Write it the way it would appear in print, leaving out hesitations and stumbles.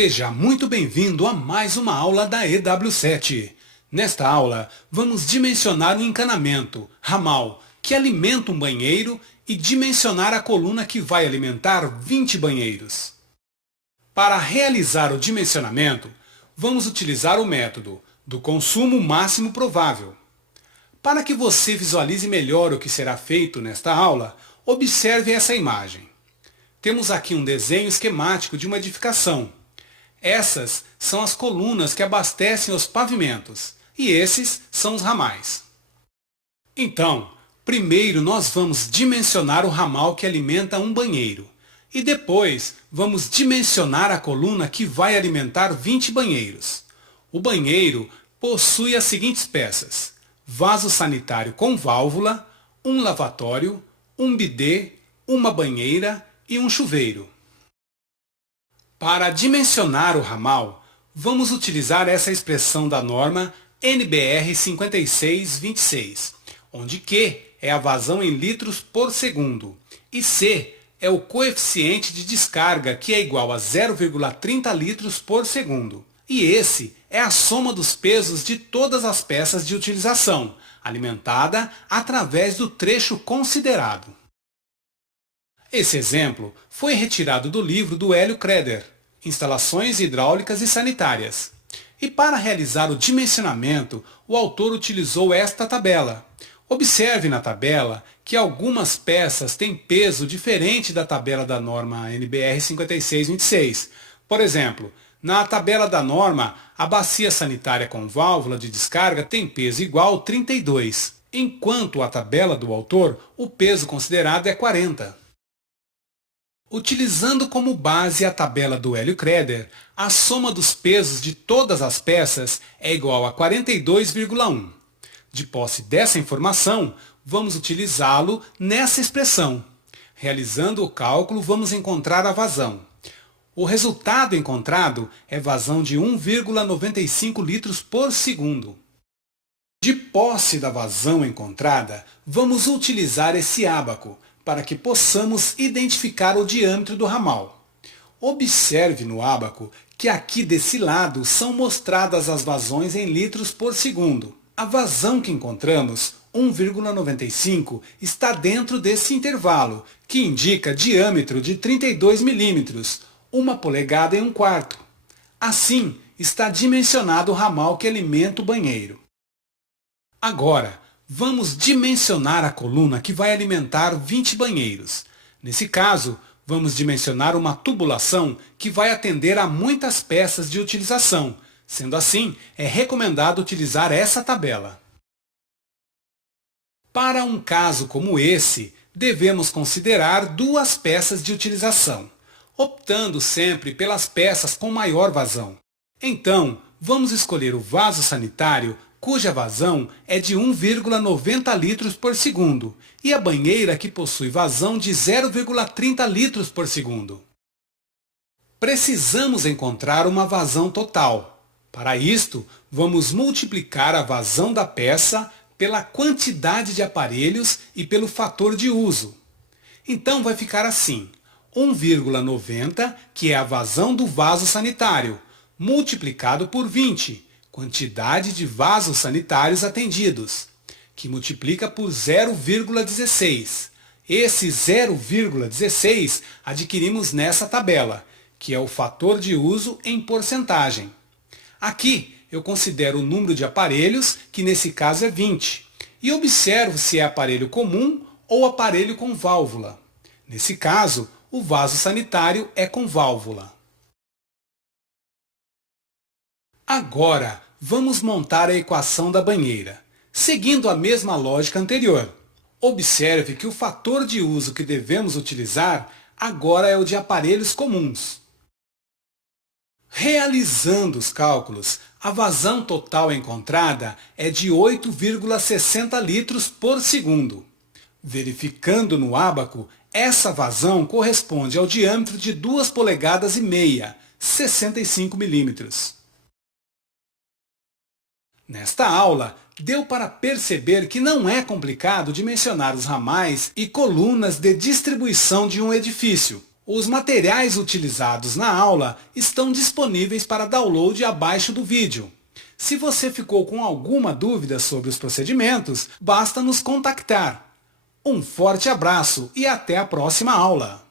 Seja muito bem-vindo a mais uma aula da EW7. Nesta aula, vamos dimensionar um encanamento, ramal, que alimenta um banheiro e dimensionar a coluna que vai alimentar 20 banheiros. Para realizar o dimensionamento, vamos utilizar o método do consumo máximo provável. Para que você visualize melhor o que será feito nesta aula, observe essa imagem. Temos aqui um desenho esquemático de uma edificação. Essas são as colunas que abastecem os pavimentos, e esses são os ramais. Então, primeiro nós vamos dimensionar o ramal que alimenta um banheiro, e depois vamos dimensionar a coluna que vai alimentar 20 banheiros. O banheiro possui as seguintes peças: vaso sanitário com válvula, um lavatório, um bidê, uma banheira e um chuveiro. Para dimensionar o ramal, vamos utilizar essa expressão da norma NBR 5626, onde Q é a vazão em litros por segundo e C é o coeficiente de descarga, que é igual a 0,30 litros por segundo. E esse é a soma dos pesos de todas as peças de utilização, alimentada através do trecho considerado. Esse exemplo foi retirado do livro do Hélio Creder, Instalações Hidráulicas e Sanitárias. E para realizar o dimensionamento, o autor utilizou esta tabela. Observe na tabela que algumas peças têm peso diferente da tabela da norma NBR 5626. Por exemplo, na tabela da norma, a bacia sanitária com válvula de descarga tem peso igual a 32, enquanto a tabela do autor, o peso considerado é 40. Utilizando como base a tabela do Hélio Creder, a soma dos pesos de todas as peças é igual a 42,1. De posse dessa informação, vamos utilizá-lo nessa expressão. Realizando o cálculo, vamos encontrar a vazão. O resultado encontrado é vazão de 1,95 litros por segundo. De posse da vazão encontrada, vamos utilizar esse ábaco, para que possamos identificar o diâmetro do ramal. Observe no ábaco que aqui desse lado são mostradas as vazões em litros por segundo. A vazão que encontramos, 1,95, está dentro desse intervalo, que indica diâmetro de 32 milímetros, 1 polegada e 1/4. Assim, está dimensionado o ramal que alimenta o banheiro. Agora, vamos dimensionar a coluna que vai alimentar 20 banheiros. Nesse caso, vamos dimensionar uma tubulação que vai atender a muitas peças de utilização. Sendo assim, é recomendado utilizar essa tabela. Para um caso como esse, devemos considerar duas peças de utilização, optando sempre pelas peças com maior vazão. Então, vamos escolher o vaso sanitário, cuja vazão é de 1,90 litros por segundo, e a banheira, que possui vazão de 0,30 litros por segundo. Precisamos encontrar uma vazão total. Para isto, vamos multiplicar a vazão da peça pela quantidade de aparelhos e pelo fator de uso. Então vai ficar assim: 1,90, que é a vazão do vaso sanitário, multiplicado por 20, quantidade de vasos sanitários atendidos, que multiplica por 0,16. Esse 0,16 adquirimos nessa tabela, que é o fator de uso em porcentagem. Aqui eu considero o número de aparelhos, que nesse caso é 20, e observo se é aparelho comum ou aparelho com válvula. Nesse caso, o vaso sanitário é com válvula. Agora, vamos montar a equação da banheira, seguindo a mesma lógica anterior. Observe que o fator de uso que devemos utilizar agora é o de aparelhos comuns. Realizando os cálculos, a vazão total encontrada é de 8,60 litros por segundo. Verificando no ábaco, essa vazão corresponde ao diâmetro de 2,5 polegadas, 65 milímetros. Nesta aula, deu para perceber que não é complicado dimensionar os ramais e colunas de distribuição de um edifício. Os materiais utilizados na aula estão disponíveis para download abaixo do vídeo. Se você ficou com alguma dúvida sobre os procedimentos, basta nos contactar. Um forte abraço e até a próxima aula!